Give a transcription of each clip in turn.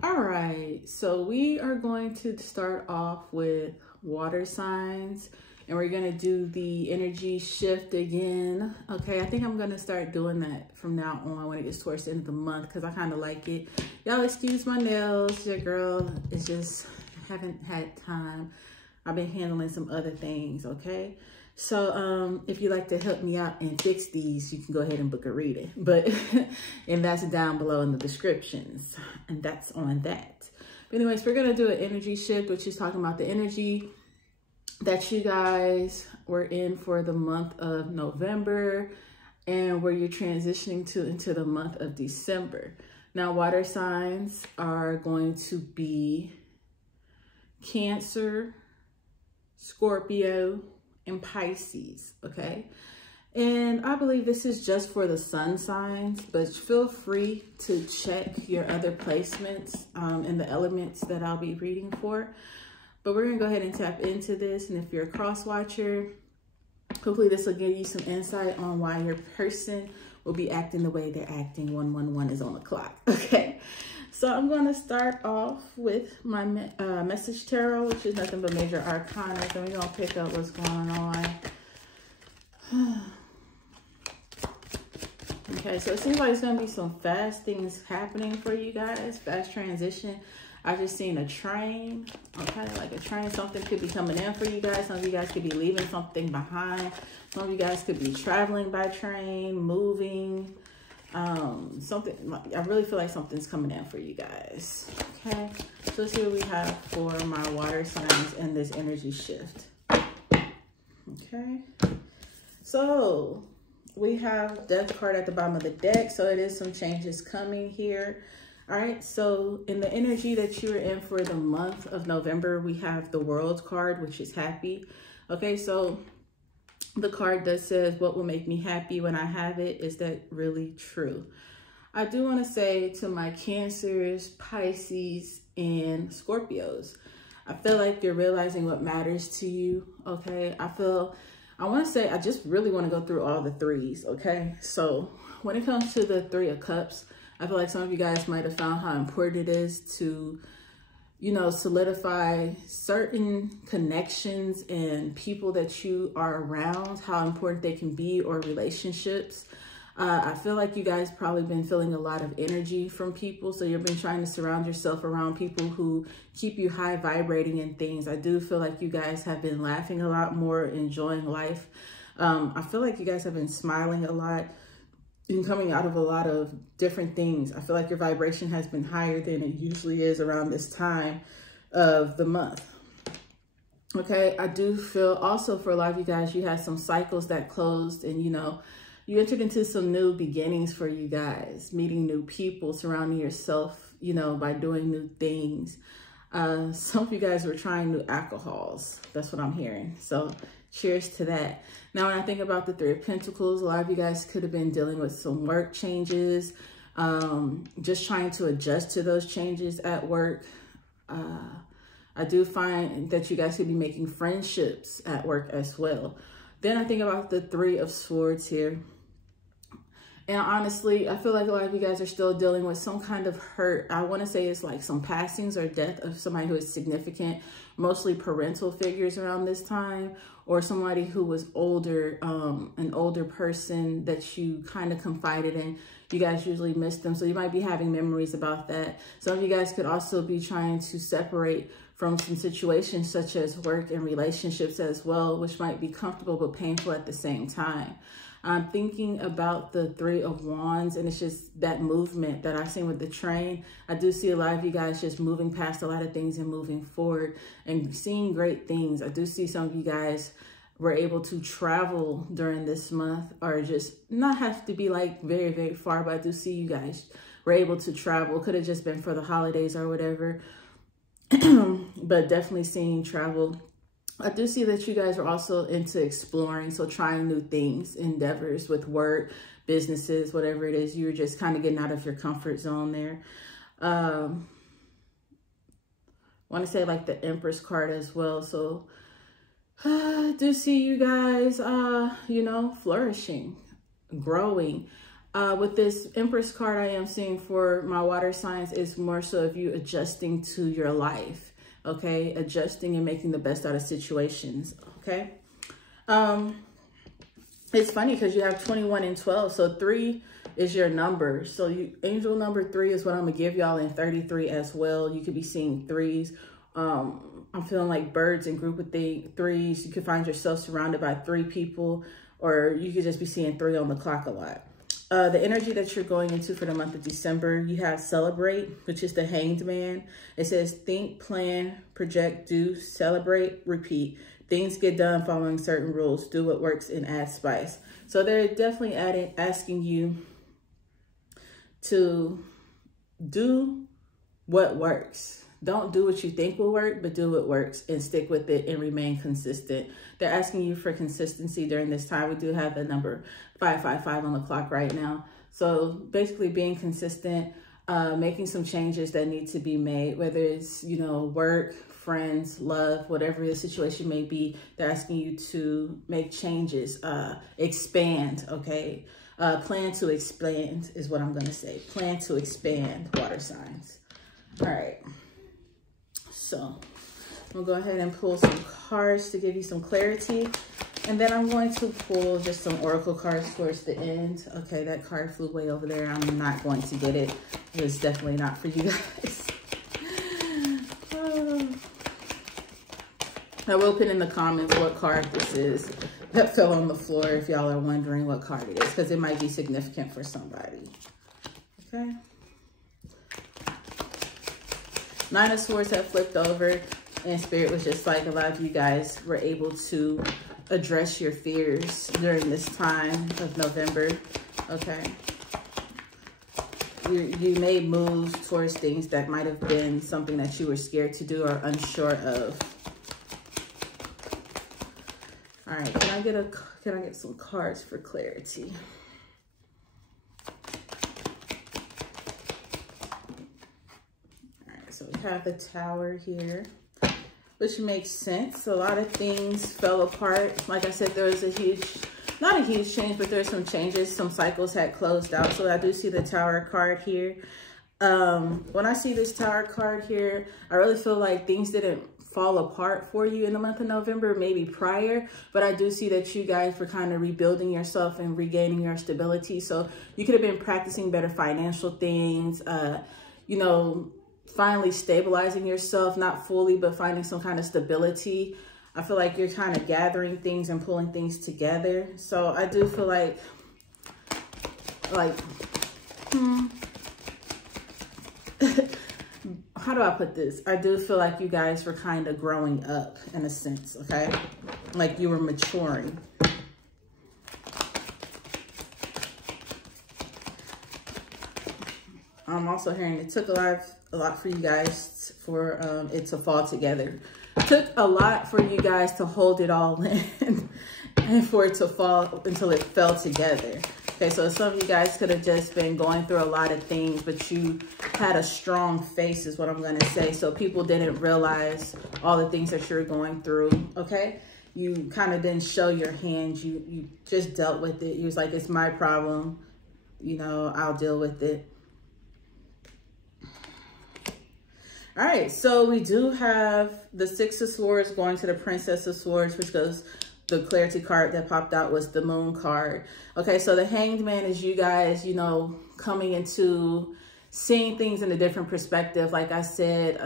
All right, so we are going to start off with water signs, and we're going to do the energy shift again. Okay, I think I'm going to start doing that from now on when it gets towards the end of the month, because I kind of like it. Y'all excuse my nails. Your girl is just haven't had time. I've been handling some other things, okay? So if you'd like to help me out and fix these, you can go ahead and book a reading. But, and that's down below in the descriptions. And that's on that. But anyways, we're going to do an energy shift, which is talking about the energy that you guys were in for the month of November and where you're transitioning to into the month of December. Now, water signs are going to be Cancer, Scorpio, and Pisces, okay? And I believe this is just for the sun signs, but feel free to check your other placements and the elements that I'll be reading for. But we're gonna go ahead and tap into this, and if you're a cross watcher, hopefully this will give you some insight on why your person will be acting the way they're acting. 111 is on the clock, okay? So I'm going to start off with my message tarot, which is nothing but major arcana. Then we're going to pick up what's going on. Okay, so it seems like it's going to be some fast things happening for you guys. Fast transition. I just seen a train, okay, like a train. Something could be coming in for you guys. Some of you guys could be leaving something behind. Some of you guys could be traveling by train, moving. Something, I really feel like something's coming in for you guys. Okay, so let's see what we have for my water signs in this energy shift. Okay, so we have Death card at the bottom of the deck, so it is some changes coming here. All right, so in the energy that you're in for the month of November, we have the World card, which is happy. Okay, so the card that says, what will make me happy when I have it? Is that really true? I do want to say to my Cancers, Pisces, and Scorpios, I feel like you're realizing what matters to you, okay? I want to say, I just really want to go through all the threes, okay? So when it comes to the Three of Cups, I feel like some of you guys might have found how important it is to, you know, solidify certain connections and people that you are around, how important they can be, or relationships. I feel like you guys probably been feeling a lot of energy from people. So you've been trying to surround yourself around people who keep you high vibrating and things. I do feel like you guys have been laughing a lot more, enjoying life. I feel like you guys have been smiling a lot and coming out of a lot of different things. I feel like your vibration has been higher than it usually is around this time of the month. Okay, I do feel also for a lot of you guys, you had some cycles that closed, and you know, you entered into some new beginnings for you guys, meeting new people, surrounding yourself, you know, by doing new things. Some of you guys were trying new alcohols. That's what I'm hearing. So cheers to that. Now, when I think about the Three of Pentacles, a lot of you guys could have been dealing with some work changes, just trying to adjust to those changes at work. I do find that you guys could be making friendships at work as well. Then I think about the Three of Swords here. And honestly, I feel like a lot of you guys are still dealing with some kind of hurt. I want to say it's like some passings or death of somebody who is significant, mostly parental figures around this time, or somebody who was older, an older person that you kind of confided in. You guys usually miss them, so you might be having memories about that. Some of you guys could also be trying to separate from some situations such as work and relationships as well, which might be comfortable but painful at the same time. I'm thinking about the Three of Wands, and it's just that movement that I've seen with the train. I do see a lot of you guys just moving past a lot of things and moving forward and seeing great things. I do see some of you guys were able to travel during this month, or just not have to be like very, very far, but I do see you guys were able to travel. Could have just been for the holidays or whatever, but definitely seeing travel. I do see that you guys are also into exploring, so trying new things, endeavors with work, businesses, whatever it is. You're just kind of getting out of your comfort zone there. I want to say like the Empress card as well. So I do see you guys, you know, flourishing, growing. With this Empress card I am seeing for my water signs is more so of you adjusting to your life, okay? Adjusting and making the best out of situations, okay? It's funny because you have 21 and 12, so 3 is your number. So angel number 3 is what I'm gonna give y'all, in 33 as well. You could be seeing 3s. I'm feeling like birds in group of 3s. You could find yourself surrounded by 3 people, or you could just be seeing 3 on the clock a lot. The energy that you're going into for the month of December, you have celebrate, which is the Hanged Man. It says think, plan, project, do, celebrate, repeat. Things get done following certain rules. Do what works and add spice. So they're definitely asking you to do what works. Don't do what you think will work, but do what works and stick with it and remain consistent. They're asking you for consistency during this time. We do have the number 555 on the clock right now. So basically being consistent, making some changes that need to be made, whether it's, you know, work, friends, love, whatever the situation may be. They're asking you to make changes, expand, okay? Plan to expand is what I'm gonna say. Plan to expand, water signs. All right. So we'll go ahead and pull some cards to give you some clarity. And then I'm going to pull just some oracle cards towards the end. Okay, that card flew way over there. I'm not going to get it. It was definitely not for you guys. I will put in the comments what card this is that fell on the floor if y'all are wondering what card it is, because it might be significant for somebody. Okay. 9 of Swords have flipped over, and Spirit was just like, a lot of you guys were able to address your fears during this time of November, okay? You made moves towards things that might have been something that you were scared to do or unsure of. All right, can I get some cards for clarity? All right, so we have the Tower here, which makes sense. A lot of things fell apart. Like I said, there was not a huge change, but there's some changes. Some cycles had closed out. So I do see the Tower card here. When I see this Tower card here, I really feel like things didn't fall apart for you in the month of November, maybe prior, but I do see that you guys were kind of rebuilding yourself and regaining your stability. So you could have been practicing better financial things, you know, finally stabilizing yourself, not fully, but finding some kind of stability. I feel like you're kind of gathering things and pulling things together. So I do feel like how do I put this? I do feel like you guys were kind of growing up in a sense, okay? Like you were maturing. I'm also hearing it took a lot for you guys for it to fall together. It took a lot for you guys to hold it all in and for it to fall until it fell together. Okay, so some of you guys could have just been going through a lot of things, but you had a strong face is what I'm going to say. So people didn't realize all the things that you're going through, okay? You kind of didn't show your hand. You just dealt with it. You was like, it's my problem. You know, I'll deal with it. All right, so we do have the 6 of Swords going to the Princess of Swords, which goes, the clarity card that popped out was the Moon card. Okay, so the Hanged Man is you guys, you know, coming into seeing things in a different perspective. Like I said,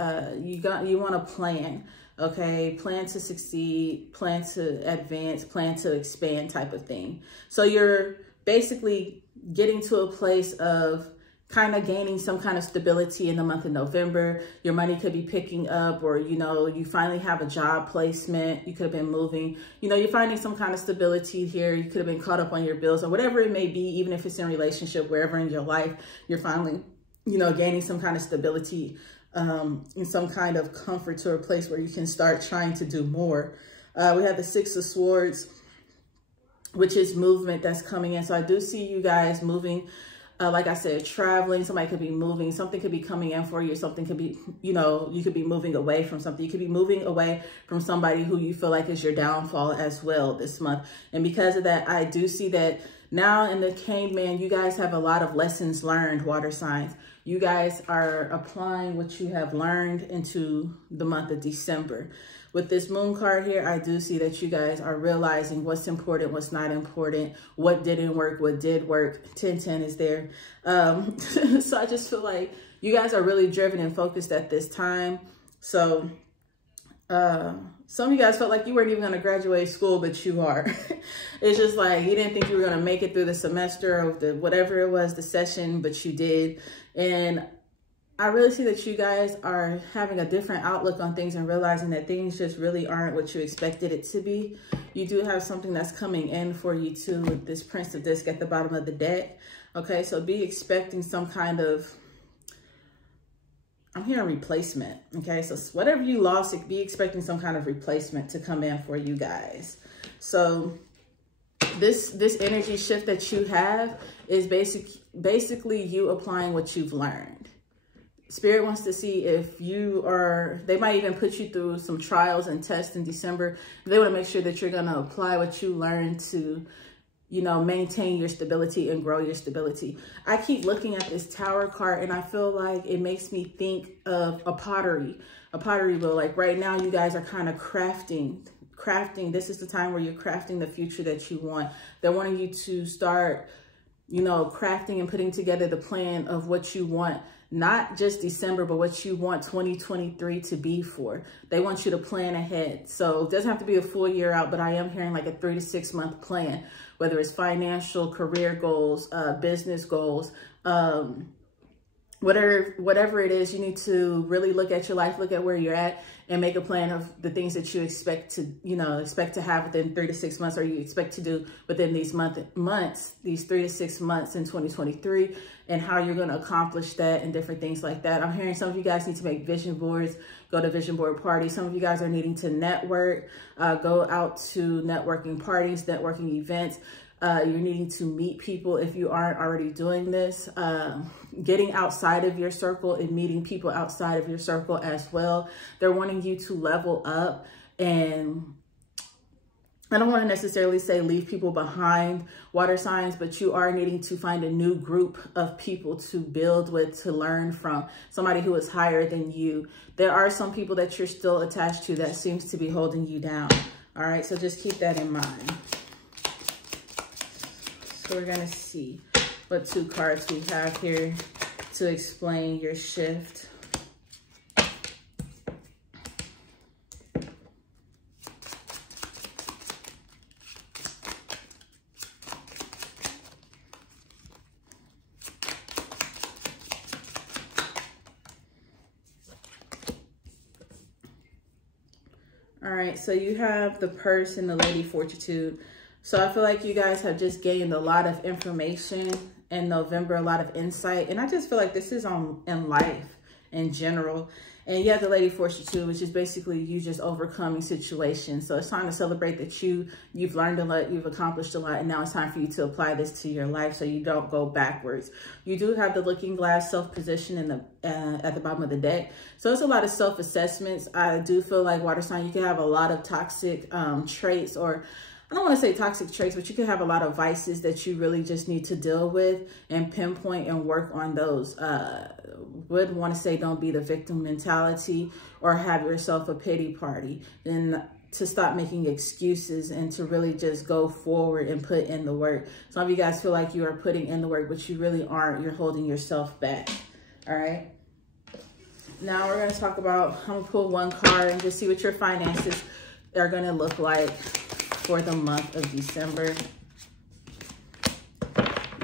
you want to plan, okay? Plan to succeed, plan to advance, plan to expand type of thing. So you're basically getting to a place of kind of gaining some kind of stability in the month of November. Your money could be picking up, or, you know, you finally have a job placement. You could have been moving. You know, you're finding some kind of stability here. You could have been caught up on your bills or whatever it may be, even if it's in relationship, wherever in your life, you're finally, you know, gaining some kind of stability and some kind of comfort to a place where you can start trying to do more. We have the 6 of Swords, which is movement that's coming in. So I do see you guys moving. Like I said, traveling, somebody could be moving, something could be coming in for you, something could be, you know, you could be moving away from something. You could be moving away from somebody who you feel like is your downfall as well this month. And because of that, I do see that Now in the Caveman, you guys have a lot of lessons learned, water signs. You guys are applying what you have learned into the month of December. With this moon card here, I do see that you guys are realizing what's important, what's not important, what didn't work, what did work. 1010 is there. So I just feel like you guys are really driven and focused at this time. So some of you guys felt like you weren't even going to graduate school, but you are. It's just like you didn't think you were going to make it through the semester or the whatever it was, the session, but you did. And I really see that you guys are having a different outlook on things and realizing that things just really aren't what you expected it to be. You do have something that's coming in for you too with this Prince of Disc at the bottom of the deck. Okay, so be expecting some kind of, I'm hearing replacement. Okay, so whatever you lost, be expecting some kind of replacement to come in for you guys. So this energy shift that you have is basically you applying what you've learned. Spirit wants to see if you are, they might even put you through some trials and tests in December. They want to make sure that you're going to apply what you learned to, you know, maintain your stability and grow your stability. I keep looking at this Tower card and I feel like it makes me think of a pottery wheel. Like right now you guys are kind of crafting. This is the time where you're crafting the future that you want. They're wanting you to start, you know, crafting and putting together the plan of what you want. Not just December, but what you want 2023 to be for. They want you to plan ahead. So it doesn't have to be a full year out, but I am hearing like a 3 to 6 month plan, whether it's financial, career goals, business goals, whatever it is. You need to really look at your life, look at where you're at, and make a plan of the things that you expect to have within 3 to 6 months, or you expect to do within these these 3 to 6 months in 2023, and how you're going to accomplish that and different things like that. I'm hearing some of you guys need to make vision boards, go to vision board parties. Some of you guys are needing to network, go out to networking parties, networking events. You're needing to meet people if you aren't already doing this, getting outside of your circle and meeting people outside of your circle as well. They're wanting you to level up, and I don't want to necessarily say leave people behind, water signs, but you are needing to find a new group of people to build with, to learn from, somebody who is higher than you. There are some people that you're still attached to that seems to be holding you down. All right, so just keep that in mind. So we're going to see what 2 cards we have here to explain your shift. All right, so you have the Purse and the Lady Fortitude. So I feel like you guys have just gained a lot of information in November, a lot of insight. And I just feel like this is in life in general. And you have the Lady Fortitude, which is basically you just overcoming situations. So it's time to celebrate that you've learned a lot, you've accomplished a lot, and now it's time for you to apply this to your life so you don't go backwards. You do have the Looking Glass self-position in the at the bottom of the deck. So it's a lot of self-assessments. I do feel like, water sign, you can have a lot of toxic traits, or I don't want to say toxic traits, but you can have a lot of vices that you really just need to deal with and pinpoint and work on those. Would want to say don't be the victim mentality or have yourself a pity party. Then to stop making excuses and to really just go forward and put in the work. Some of you guys feel like you are putting in the work, but you really aren't. You're holding yourself back. All right. Now we're going to talk about, I'm going to pull 1 card and just see what your finances are going to look like for the month of December.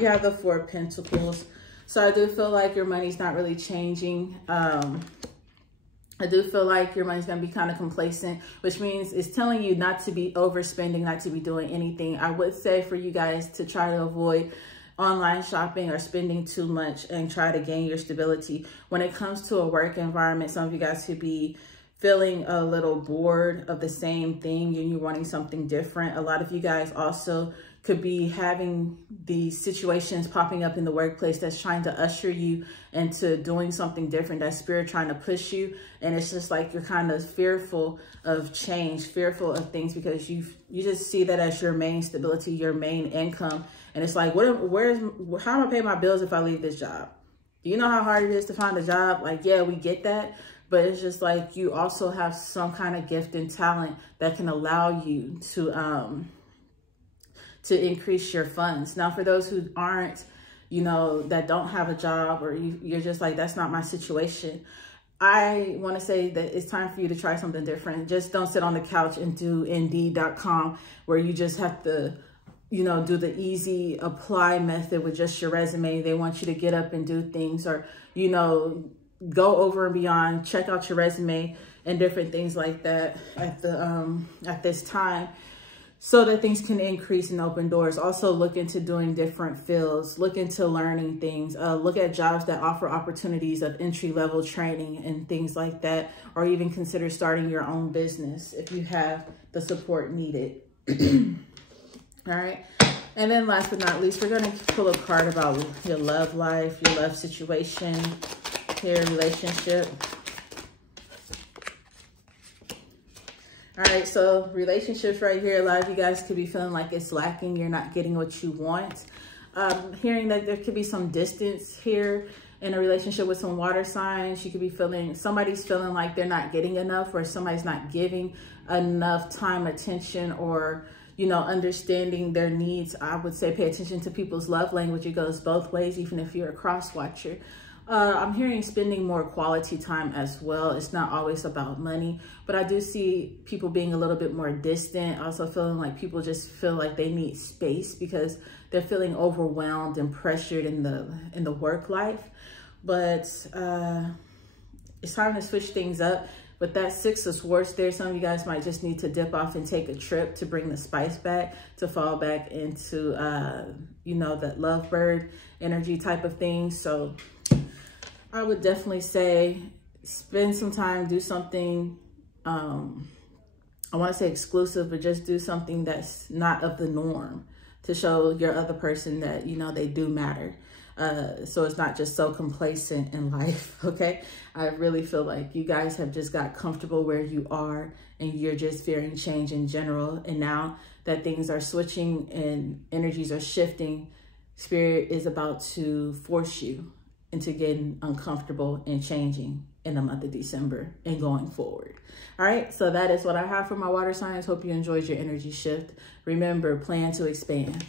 You have the 4 of Pentacles. So I do feel like your money's not really changing. I do feel like your money's going to be kind of complacent, which means it's telling you not to be overspending, not to be doing anything. I would say for you guys to try to avoid online shopping or spending too much and try to gain your stability. When it comes to a work environment, some of you guys could be feeling a little bored of the same thing and you're wanting something different. A lot of you guys also could be having these situations popping up in the workplace that's trying to usher you into doing something different, that spirit trying to push you. And it's just like you're kind of fearful of change, fearful of things, because you just see that as your main stability, your main income. And it's like, how am I gonna pay my bills if I leave this job? Do you know how hard it is to find a job? Like, yeah, we get that. But it's just like, you also have some kind of gift and talent that can allow you to increase your funds. Now, for those who aren't, you know, that don't have a job, or you're just like, that's not my situation, I want to say that it's time for you to try something different. Just don't sit on the couch and do Indeed.com, where you just have to, you know, do the easy apply method with just your resume. They want you to get up and do things, or, you know, go over and beyond, check out your resume and different things like that at this time, so that things can increase and open doors. Also look into doing different fields, look into learning things, look at jobs that offer opportunities of entry-level training and things like that, or even consider starting your own business if you have the support needed. All right. And then last but not least, we're going to pull a card about your love life, your love situation, your relationship. All right, so relationships right here, a lot of you guys could be feeling like it's lacking. You're not getting what you want. Hearing that there could be some distance here in a relationship with some water signs. You could be feeling, somebody's feeling like they're not getting enough, or somebody's not giving enough time, attention, or, you know, understanding their needs. I would say pay attention to people's love language. It goes both ways, even if you're a cross watcher. I'm hearing spending more quality time as well. It's not always about money, but I do see people being a little bit more distant. Also feeling like people just feel like they need space because they're feeling overwhelmed and pressured in the work life. But it's time to switch things up. With that Six of Swords there, some of you guys might just need to dip off and take a trip to bring the spice back, to fall back into, you know, that lovebird energy type of thing. So I would definitely say spend some time, do something, I want to say exclusive, but just do something that's not of the norm to show your other person that, you know, they do matter. So it's not just so complacent in life, okay? I really feel like you guys have just got comfortable where you are, and you're just fearing change in general. And now that things are switching and energies are shifting, Spirit is about to force you into getting uncomfortable and changing in the month of December and going forward. All right, so that is what I have for my water signs. Hope you enjoyed your energy shift. Remember, plan to expand.